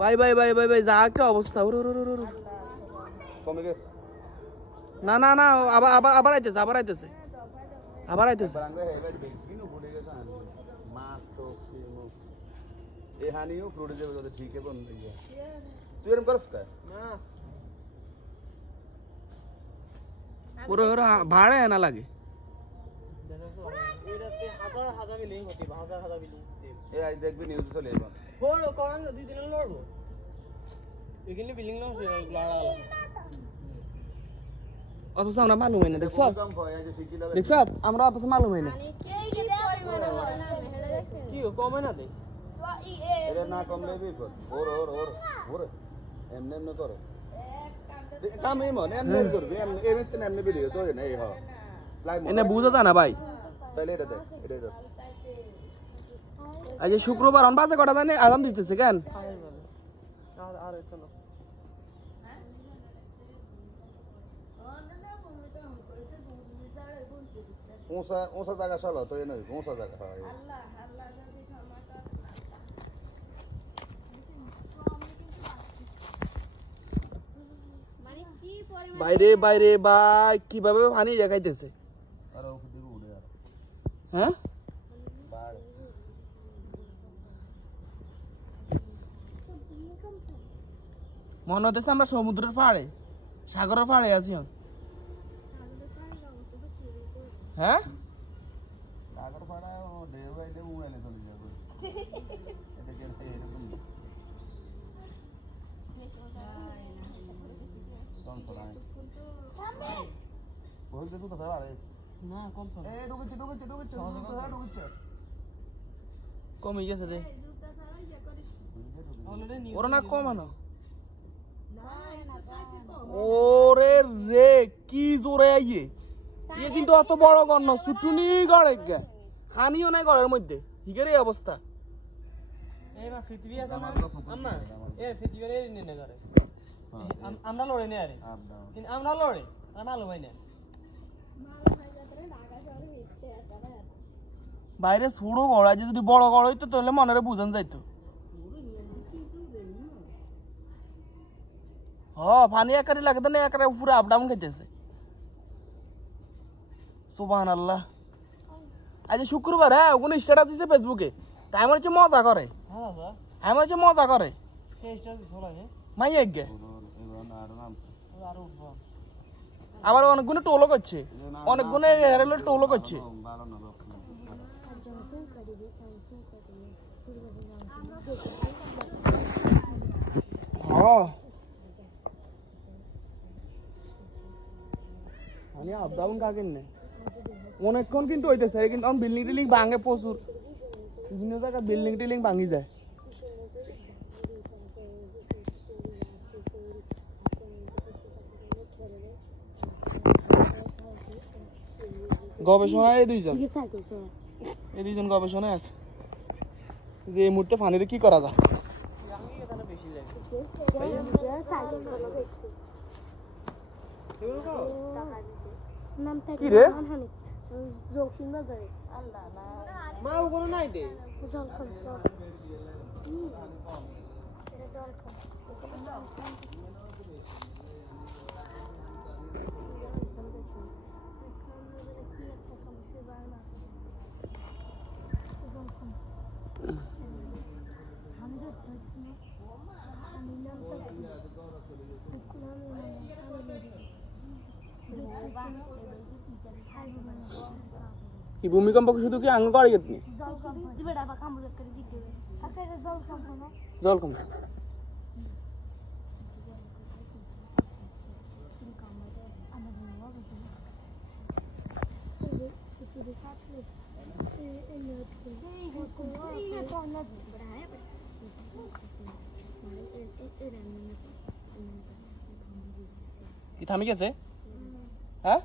ভাই ভাই ভাই ভাই ভাই যা একটা অবস্থা কমে গেছে না না না আবার আবার আবার আইতেছে আবার আইতেছে আবার আইতেছে আমরা হেলে কিনো ফুটে গেছে মাছ তো কিনো এই হানিও ফ্রুটে যাবে যদি ঠিক আছে বন্ধ হয়ে যায় তুই এরকম করছ কা না পুরো ভাড়া না লাগে এটাতে হাজার হাজার বিলিং হতে হাজার হাজার বিলিং এই আই দেখবি নিউজ চলে এবার বড় কোন দুই দিন লড়বো এখানে বিলিং নাও লড়া অথচ আমরা মালুম হয় না দেখছ দেখছ আমরা অথচ মালুম হয় না কি কমে না দে এটা না কমলে বিপদ ওর ওর ওর ওর এমনি এমনি করো কাম এই মনে এমনি করবি এমনি এমনি ভিডিও তো না এই হ এনে বুঝা যায় না ভাই তাহলে এটা দেখ এটা দেখ আজ শুক্রবার অন বাজে কটা জানে আজান দিতেছে কেন আর চলো ऊंचा ऊंचा जागा चलो तो ये नहीं ऊंचा जागा है বাইরে বাইরে ভাই কিভাবে পানি দেখাইতেছে আরে ওকে দিকে উড়ে আর হ্যাঁ বাড় মনে হতেছে আমরা সমুদ্রের পাড়ে সাগরের পাড়ে আছি হ্যাঁ সাগর পাড়া ও ঢেউ আইলে উড়াইলে চলে যাবে এটা কেন এরকম কোন সরাই বহুত দেখো তো ভাই না কোন সর এই ঢুকেছে কমে গেছে রে অলরেডি ওরা না কমানো ওরে রে কি জোরে আইয়ে ইয়ে কিন্তু অত বড় গণ ছুটুনি গড়ে গে হানিও নাই ঘরের মধ্যে হিগের এই অবস্থা এই বা পৃথিবী আছে না আম্মা এই পৃথিবীর এই নিনে করে আমরা লড়ে নে আরে কিন্তু আমরা লড়ে আর মালুম হয় না বাইরে ছোড়ো গড় আছে যদি বড় গড় হইতো তাহলে মনের বুঝান যাইতো পানি একারে লাগে তো না একারে পুরো আপ ডাউন খাইতেছে সুবহানাল্লাহ আজ শুক্রবার হ্যাঁ ওখানে স্ট্যাটাস দিছে ফেসবুকে তাই আমার হচ্ছে মজা করে হ্যাঁ স্যার আমার হচ্ছে মজা করে কেসটা ছড়া হে মাই একগে আর উঠবো আবার অনেকগুলো টোলও করছে অনেকগুলো হেরেলে টোলও করছে ভালো না আমি আপ ডাউন কাকেন না অনেকক্ষণ কিন্তু হইতেছে কিন্তু এখন বিল্ডিং টিল্ডিং ভাঙে প্রচুর বিভিন্ন জায়গায় বিল্ডিং টিল্ডিং ভাঙি যায় গবেষণায় এই দুইজন গবেষণায় আছে যে এই মুহূর্তে পানির কি করা যায় বেশি যায় কি রে মা ওগুলো নাই দে কি ভূমিকম্প শুধু কি আঙ্গ করে গেতনি জল কম কি থামি গেছে হ্যাঁ